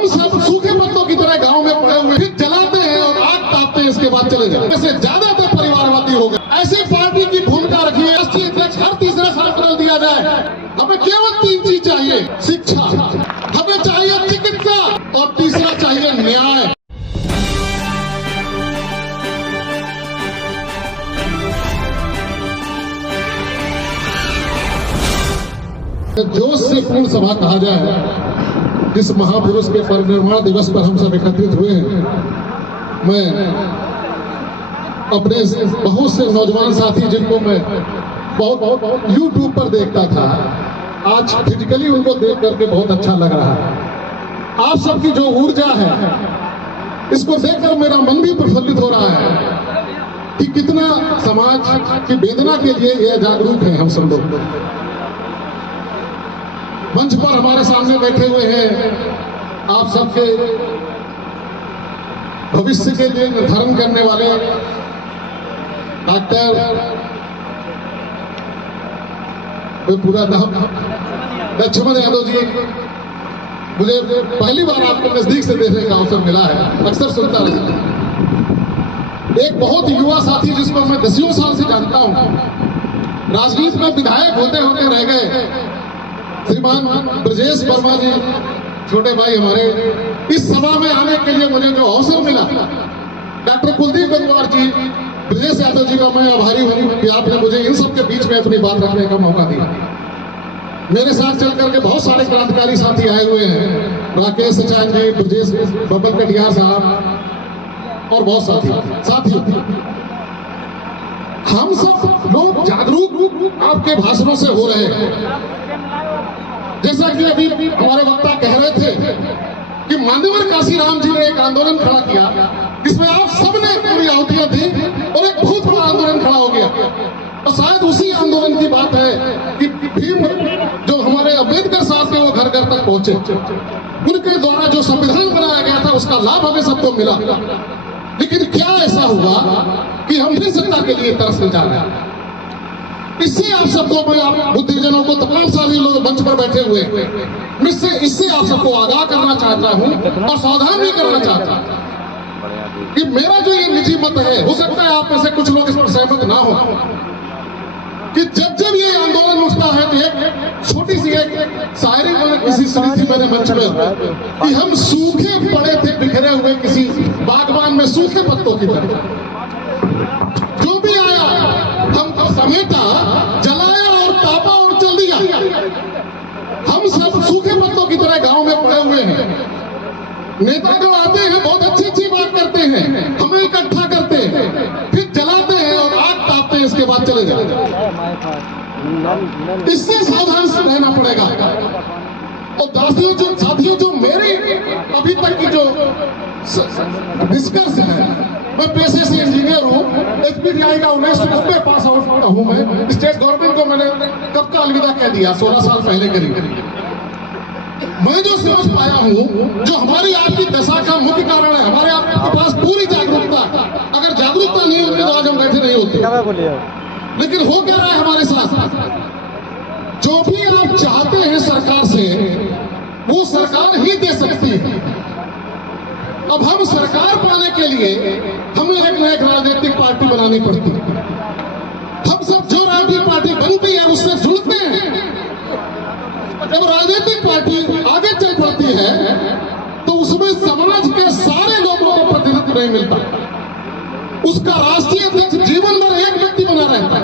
हम सब सूखे पत्तों की तरह गांव में पड़े हुए फिर जलाते हैं और आग तापते हैं, इसके बाद चले जाते हैं। ज्यादातर परिवारवादी हो गए। ऐसी पार्टी की भूमिका रखिए, राष्ट्रीय अध्यक्ष हर तीसरे साल बदल दिया जाए। हमें केवल 3 चीज चाहिए, शिक्षा, हमें चाहिए चिकित्सा और तीसरा चाहिए न्याय। जोश से पूर्ण सभा कहा जाए जिस महापुरुष के परिनिर्वाण दिवस पर हम सब एकत्रित हुए हैं। मैं अपने बहुत से नौजवान साथी जिनको मैं बहुत YouTube पर देखता था, आज फिजिकली उनको देख करके बहुत अच्छा लग रहा है। आप सबकी जो ऊर्जा है, इसको देखकर मेरा मन भी प्रफुल्लित हो रहा है कि कितना समाज की वेदना के लिए यह जागरूक है। हम सब लोग मंच पर हमारे सामने बैठे हुए हैं, आप सबके भविष्य के लिए निर्धारण करने वाले डॉक्टर, पूरा नाम लक्ष्मण यादव जी। मुझे पहली बार आपको नजदीक से देखने का अवसर मिला है, अक्सर सुनता रहता। एक बहुत युवा साथी जिसको मैं 10 साल से जानता हूं, राजनीति में विधायक होते होते रह गए, श्रीमान ब्रजेश वर्मा जी, छोटे भाई हमारे। इस सभा में आने के लिए मुझे जो अवसर मिला, डॉक्टर कुलदीप गंगवार जी, ब्रजेश यादव जी का मैं आभारी हूं कि आपने मुझे इन सब के बीच में अपनी बात रखने का मौका दिया। मेरे साथ चल करके बहुत सारे क्रांतिकारी साथी आए हुए हैं, राकेश सचान जी, ब्रजेश, बबल कटियार साहब और बहुत साथी। हम सब लोग जागरूक आपके भाषणों से हो रहे हैं। जैसा कि अभी हमारे वक्ता कह रहे थे कि मान्यवर काशीराम जी ने एक आंदोलन खड़ा किया, जिसमें आप सबने पूरी आहुतियां दी और एक बहुत बड़ा आंदोलन खड़ा हो गया। और शायद उसी आंदोलन की बात है कि भीम जो हमारे अम्बेडकर साहब थे वो घर घर तक पहुंचे। उनके द्वारा जो संविधान बनाया गया था उसका लाभ हमें सबको मिला। लेकिन क्या ऐसा हुआ कि हम फिर सत्ता के लिए तरसने जा रहे हैं? इससे आप सबको, मैं आप बुद्धिजनों को, तमाम सारे लोग मंच पर बैठे हुए, इससे आप सबको आगाह करना चाहता हूं और सावधान भी करना चाहता हूं कि मेरा जो ये निजी मत है, हो सकता है आप में से कुछ लोग इस पर सहमत ना हो, कि जब जब ये आंदोलन उठता है तो एक छोटी सी एक शायरी में किसी सुनी थी मैंने मंच में कि हम सूखे पड़े थे बिखरे हुए किसी बागवान में सूखे पत्तों की तरह। जो भी आया हमको समेटा, जलाया और तापा और चल दिया। हम सब सूखे पत्तों की तरह गांव में पड़े हुए हैं। नेता जो आते हैं बहुत अच्छी बात करते हैं, हमें इकट्ठा करते हैं, फिर जलाते हैं और आग तापते हैं, इसके बाद चले जाते हैं। इससे सावधान रहना पड़ेगा। और साथियों जो मेरे अभी तक की जो निष्कर्ष है, मैं पेशे से इंजीनियर हूँ, HPDI का 19 में पास आउट हूँ। मैं स्टेट गवर्नमेंट को मैंने कब का अलविदा कह दिया, 16 साल पहले करीब। मैं जो समझ पाया हूँ, जो हमारी आपकी दशा का मुख्य कारण है, हमारे आपके पास पूरी जागरूकता। अगर जागरूकता नहीं होती तो आज हम बैठे नहीं होते। लेकिन हो क्या रहा है हमारे साथ? जो भी आप चाहते हैं सरकार से, वो सरकार ही दे सकती है। अब हम सरकार पाने के लिए हमें एक न एक राजनीतिक पार्टी बनानी पड़ती है। हम सब जो राजनीतिक पार्टी बनती है उससे जुड़ते हैं। जब राजनीतिक पार्टी आगे चल पड़ती है तो उसमें समाज के सारे लोगों को प्रतिनिधित्व नहीं मिलता। उसका राष्ट्रीय अध्यक्ष जीवन भर एक व्यक्ति बना रहता है।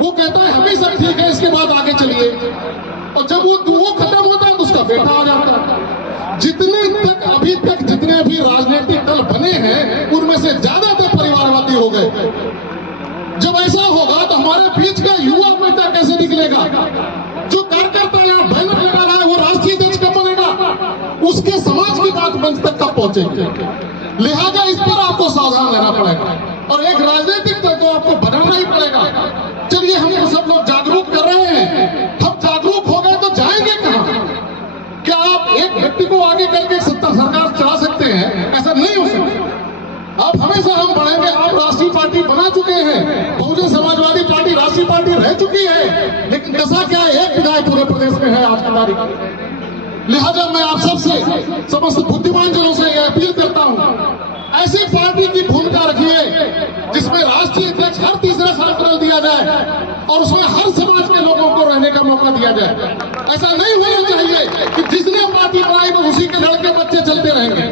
वो कहता है हमें सब ठीक है, इसके बाद आगे चलिए। और जब वो खत्म होता है तो उसका बेटा आ जाता है। अभी तक जितने भी राजनीतिक दल बने हैं, उनमें से ज्यादातर परिवारवादी हो गए। जब ऐसा होगा तो हमारे बीच का युवा नेता कैसे निकलेगा? जो कार्यकर्ता यहाँ बैनर लगा रहा है, वो राष्ट्रीय अध्यक्ष कब बनेगा? उसके समाज की बात मंच तक कब पहुंचेगी? लिहाजा इस पर आपको सावधान रहना पड़ेगा और एक राजनीतिक दल को आपको बनाना ही पड़ेगा। चलिए, हम सब लोग जागरूक कर रहे हैं। हम जागरूक हो गए तो जाएंगे कहां? क्या आप एक व्यक्ति को आगे करके सत्ता सरकार चला सकते हैं? ऐसा नहीं हो सकता। आप हमेशा हम बढ़ेंगे। आप राष्ट्रीय पार्टी बना चुके हैं, बहुजन समाजवादी पार्टी राष्ट्रीय पार्टी रह चुकी है, लेकिन दशा क्या है? एक विधायक पूरे प्रदेश में है आज की तारीख। लिहाजा मैं आप सबसे, समस्त बुद्धिमान जनों से यह अपील करता हूं, ऐसी पार्टी की भूमिका रखिए जिसमें राष्ट्रीय अध्यक्ष हर तीसरे साल बदल दिया जाए और उसमें हर समाज के लोगों को रहने का मौका दिया जाए। ऐसा नहीं होना चाहिए कि जिसने पार्टी बनाई तो उसी के लड़के बच्चे चलते रहेंगे।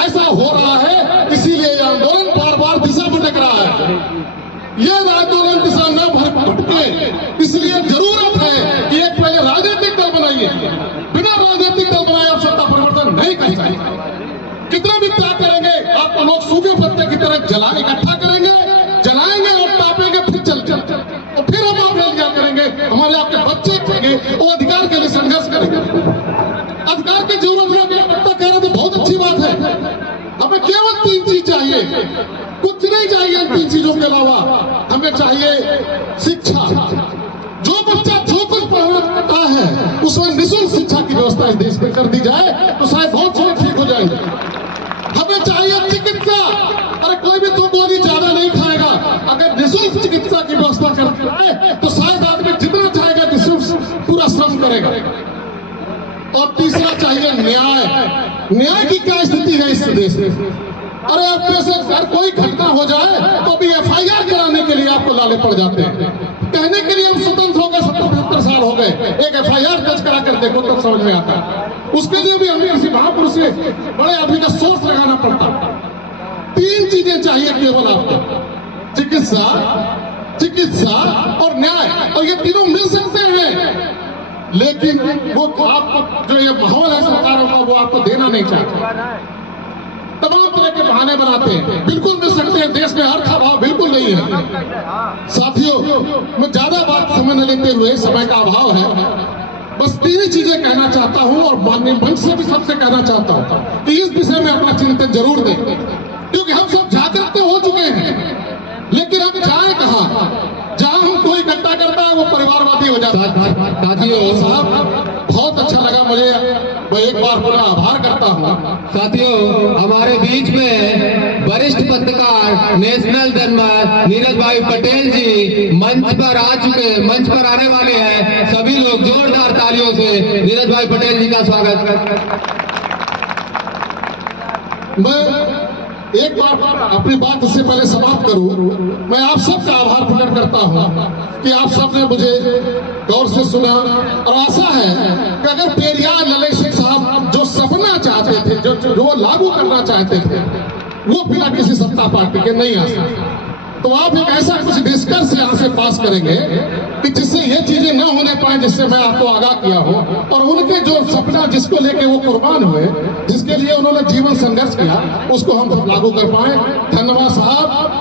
ऐसा हो रहा है, इसीलिए ये आंदोलन बार बार दिशा भटक रहा है। ये आंदोलन दिशा न भटके, इसलिए जरूरत है कि एक पहले राजनीतिक दल बनाइए। बिना राजनीतिक दल बनाए आप सत्ता परिवर्तन नहीं कर सकते। कितना भी त्याग करेंगे आपको लोग सूखे पत्ते की तरह जला इकट्ठा करेंगे, जलाएंगे और तापेंगे, फिर चल और फिर हम आप लिया करेंगे। हमारे आपके बच्चे करेंगे, वो अधिकार के लिए संघर्ष करेंगे। अधिकार की जरूरत है तो कह रहे थे, बहुत अच्छी बात है। हमें केवल 3 चीज चाहिए, कुछ नहीं चाहिए। 3 चीजों के अलावा हमें चाहिए शिक्षा। जो बच्चा जो कुछ पढ़ना चाहता है उसमें निःशुल्क शिक्षा की व्यवस्था इस देश में कर दी जाए तो शायद बहुत चीजें ठीक हो जाएंगे। हमें चाहिए चिकित्सा। अरे कोई भी तो गोली ज्यादा नहीं खाएगा। अगर निःशुल्क चिकित्सा की व्यवस्था कर जाए तो शायद आदमी जितना चाहेगा निःशुल्क पूरा श्रम करेगा। और तीसरा चाहिए न्याय। न्याय की क्या स्थिति है इस देश में? अरे आपके से अगर कोई घटना हो जाए तो भी FIR गिराने के लिए आपको लाले पड़ जाते हैं। कहने के लिए हम स्वतंत्र हो गए, 70-75 साल हो गए। एक FIR दर्ज करा कर देखो तो समझ में आता है। उसके लिए भी हमें किसी महापुरुष से बड़े आदमी का सोर्स लगाना पड़ता। 3 चीजें चाहिए केवल आपको, चिकित्सा, चिकित्सा और न्याय। और ये तीनों मिल सकते हैं, लेकिन वो आपको जो ये माहौल है सरकारों का वो आपको देना नहीं चाहते। तमाम तरह के बहाने बनाते हैं। बिल्कुल मिल सकते हैं, देश में अर्थ अभाव बिल्कुल नहीं है। साथियों, मैं ज्यादा बात समय न लेते हुए, समय का अभाव है, बस 3 ही चीजें कहना चाहता हूं और माननीय मंच से भी सबसे कहना चाहता हूं कि इस विषय में अपना चिंतन जरूर दें, क्योंकि हम सब जागृत हो चुके हैं, लेकिन हम जाए कहां? जहां हम कोई इकट्ठा करता है वो परिवारवादी हो जाता है। साथियों, साहब बहुत अच्छा लगा मुझे, मैं एक बार पुनः आभार करता हूं। साथियों, हमारे बीच में वरिष्ठ पत्रकार नेशनल जनमत नीरज भाई पटेल जी मंच पर आ चुके, मंच पर आने वाले हैं। सभी लोग जोरदार तालियों से नीरज भाई पटेल जी का स्वागत करते। मैं एक बार अपनी बात इससे पहले समाप्त करूं, मैं आप सबका आभार प्रकट करता हूं कि आप सबने मुझे गौर से सुना। और आशा है कि अगर पेरियार ललन सिंह साहब जो सपना चाहते थे, जो वो लागू करना चाहते थे, वो बिना किसी सत्ता पार्टी के नहीं आ सकते, तो आप एक ऐसा कुछ निष्कर्ष यहाँ से पास करेंगे कि जिससे ये चीजें न होने पाए जिससे मैं आपको आगाह किया हो। और उनके जो सपना जिसको लेके वो कुर्बान हुए, जिसके लिए उन्होंने जीवन संघर्ष किया, उसको हम लागू कर पाए। धन्यवाद साहब।